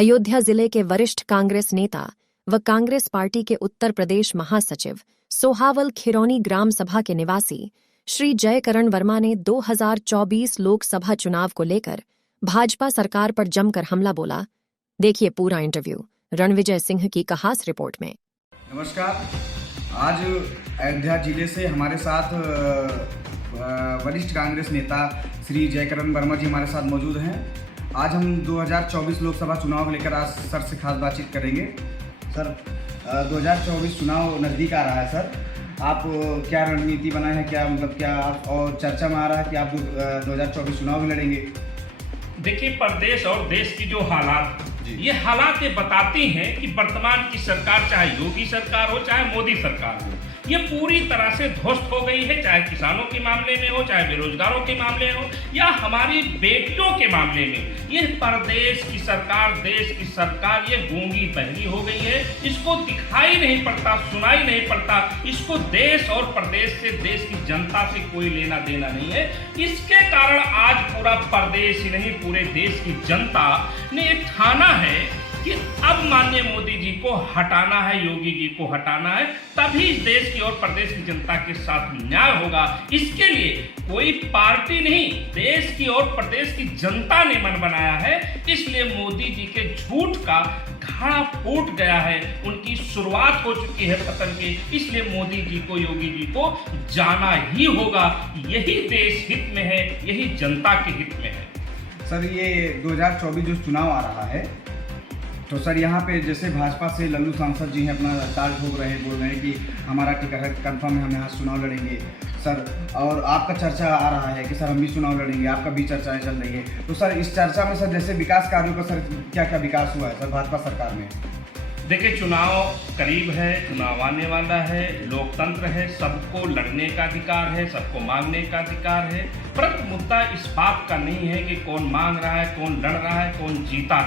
अयोध्या जिले के वरिष्ठ कांग्रेस नेता व कांग्रेस पार्टी के उत्तर प्रदेश महासचिव सोहावल खिरौनी ग्राम सभा के निवासी श्री जयकरण वर्मा ने 2024 लोकसभा चुनाव को लेकर भाजपा सरकार पर जमकर हमला बोला। देखिए पूरा इंटरव्यू रणविजय सिंह की खास रिपोर्ट में। नमस्कार। आज अयोध्या जिले से हमारे साथ वरिष्ठ कांग्रेस नेता श्री जयकरण वर्मा जी हमारे साथ मौजूद हैं। आज हम 2024 लोकसभा चुनाव को लेकर आज सर से खास बातचीत करेंगे। सर, 2024 चुनाव नज़दीक आ रहा है। सर, आप क्या रणनीति बनाए हैं, क्या क्या आप और चर्चा में आ रहा है कि आप 2024 चुनाव भी लड़ेंगे? देखिए, प्रदेश और देश की जो हालात, ये हालात ये बताती हैं कि वर्तमान की सरकार, चाहे योगी सरकार हो चाहे मोदी सरकार हो, ये पूरी तरह से ध्वस्त हो गई है। चाहे किसानों के मामले में हो, चाहे बेरोजगारों के मामले हो, या हमारी बेटियों के मामले में, ये प्रदेश की सरकार, देश की सरकार ये गूंगी बहरी हो गई है। इसको दिखाई नहीं पड़ता, सुनाई नहीं पड़ता। इसको देश और प्रदेश से, देश की जनता से कोई लेना देना नहीं है। इसके कारण आज पूरा प्रदेश ही नहीं, पूरे देश की जनता ने ये ठाना है कि अब माननीय मोदी जी को हटाना है, योगी जी को हटाना है, तभी इस देश की और प्रदेश की जनता के साथ न्याय होगा। इसके लिए कोई पार्टी नहीं, देश की और प्रदेश की जनता ने मन बनाया है। इसलिए मोदी जी के झूठ का घड़ा फूट गया है, उनकी शुरुआत हो चुकी है पतन की। इसलिए मोदी जी को, योगी जी को जाना ही होगा। यही देश हित में है, यही जनता के हित में है। सर, ये 2024 जो चुनाव आ रहा है, तो सर यहाँ पे जैसे भाजपा से लल्लू सांसद जी हैं अपना ताल ठोक रहे हैं, बोल रहे हैं कि हमारा टिकट है, कन्फर्म है, हम यहाँ चुनाव लड़ेंगे सर। और आपका चर्चा आ रहा है कि सर हम भी चुनाव लड़ेंगे, आपका भी चर्चाएं चल रही है। तो सर इस चर्चा में सर जैसे विकास कार्यों का सर क्या क्या विकास हुआ है सर भाजपा सरकार में? देखिए, चुनाव करीब है, चुनाव आने वाला है, लोकतंत्र है, सबको लड़ने का अधिकार है, सबको मांगने का अधिकार है। परंतु मुद्दा इस बात का नहीं है कि कौन मांग रहा है, कौन लड़ रहा है, कौन जीता।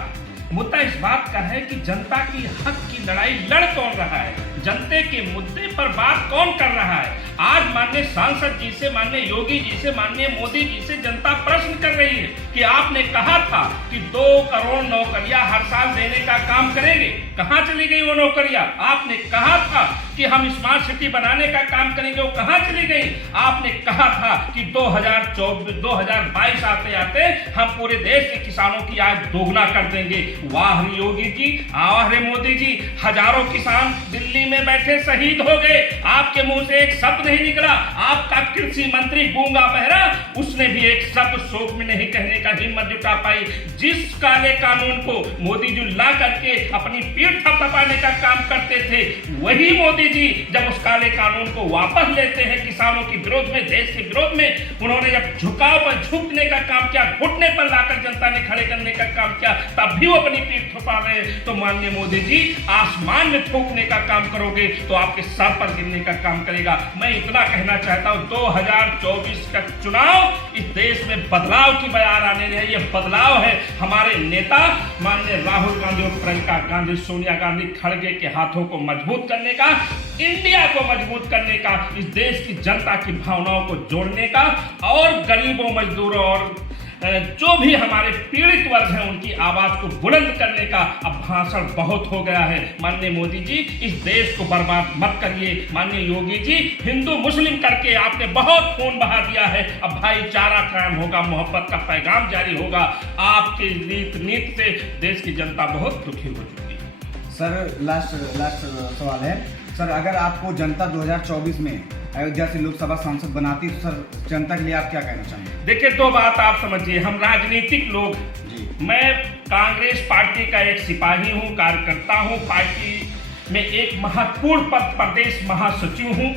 मुद्दा इस बात का है कि जनता की हक की लड़ाई लड़ कौन रहा है, जनता के मुद्दे पर बात कौन कर रहा है। आज माननीय सांसद जी से, माननीय योगी जी से, माननीय मोदी जी से जनता प्रश्न कर रही है कि आपने कहा था कि 2 करोड़ नौकरियां हर साल देने का काम करेंगे, कहां चली गई वो नौकरियां? आपने कहा था कि हम स्मार्ट सिटी बनाने का काम करेंगे, वो कहां चली गई? आपने कहा था कि 2022 आते आते हम पूरे देश के किसानों की आय दोगुना कर देंगे। वाह रे योगी जी, वाह रे मोदी जी, हजारों किसान दिल्ली में बैठे शहीद हो गए, आपके मुंह से एक शब्द नहीं निकला। आपका कृषि मंत्री गूंगा बहरा, उसने भी एक शब्द शोक में नहीं कहने का हिम्मत जुटा पाई। जिस काले कानून को मोदी जी ला करके अपनी पीठ थपथपाने का काम करते थे, वही मोदी जी जब उस काले कानून को वापस लेते हैं किसानों के विरोध में, देश के विरोध में, उन्होंने जब झुकाव पर झुकने का काम किया, घुटने पर लाकर जनता ने खड़े करने का काम किया, तब भी वो अपनी पीठ थपा रहे। तो माननीय मोदी जी, आसमान में थूकने का काम करोगे तो आपके सर पर गिरने का काम करेगा। मैं इतना कहना चाहता हूं, 2024 का चुनाव इस देश में बदलाव की बयार आने रही है। ये बदलाव है हमारे नेता माननीय राहुल गांधी और प्रियंका गांधी, सोनिया गांधी, खड़गे के हाथों को मजबूत करने का, इंडिया को मजबूत करने का, इस देश की जनता की भावनाओं को जोड़ने का, और गरीबों, मजदूरों और जो भी हमारे पीड़ित वर्ग हैं उनकी आवाज को बुलंद करने का। अब भाषण बहुत हो गया है। माननीय मोदी जी, इस देश को बर्बाद मत करिए। माननीय योगी जी, हिंदू मुस्लिम करके आपने बहुत खून बहा दिया है। अब भाईचारा कायम होगा, मोहब्बत का पैगाम जारी होगा। आपकी नीति से देश की जनता बहुत दुखी हो चुकी है। सर, लास्ट सवाल है सर, अगर आपको जनता 2024 में अयोध्या से लोकसभा सांसद बनाती तो सर जनता के लिए आप क्या कहना चाहेंगे? देखिए, 2 बात आप समझिए, हम राजनीतिक लोग जी, मैं कांग्रेस पार्टी का एक सिपाही हूं, कार्यकर्ता हूं, पार्टी में एक महत्वपूर्ण पद प्रदेश महासचिव हूं,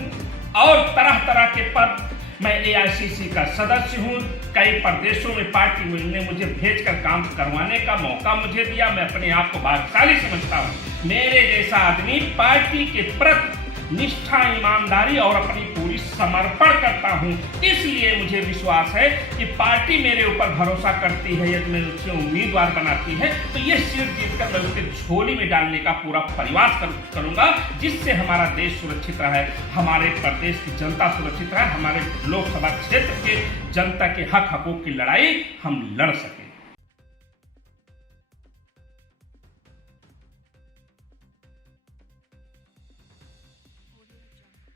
और तरह तरह के पद, मैं AICC का सदस्य हूं। कई प्रदेशों में पार्टी ने मुझे भेजकर काम करवाने का मौका मुझे दिया। मैं अपने आप को भाग्यशाली समझता हूं। मेरे जैसा आदमी पार्टी के प्रति निष्ठा, ईमानदारी और अपनी पूरी समर्पण करता हूं। इसलिए मुझे विश्वास है कि पार्टी मेरे ऊपर भरोसा करती है, यदि मैं उससे उम्मीदवार बनाती है तो ये सीट जीतकर मैं उसके झोली में डालने का पूरा प्रयास करूंगा, जिससे हमारा देश सुरक्षित रहे, हमारे प्रदेश की जनता सुरक्षित रहे, हमारे लोकसभा क्षेत्र के जनता के हक हकूक की लड़ाई हम लड़ सकें।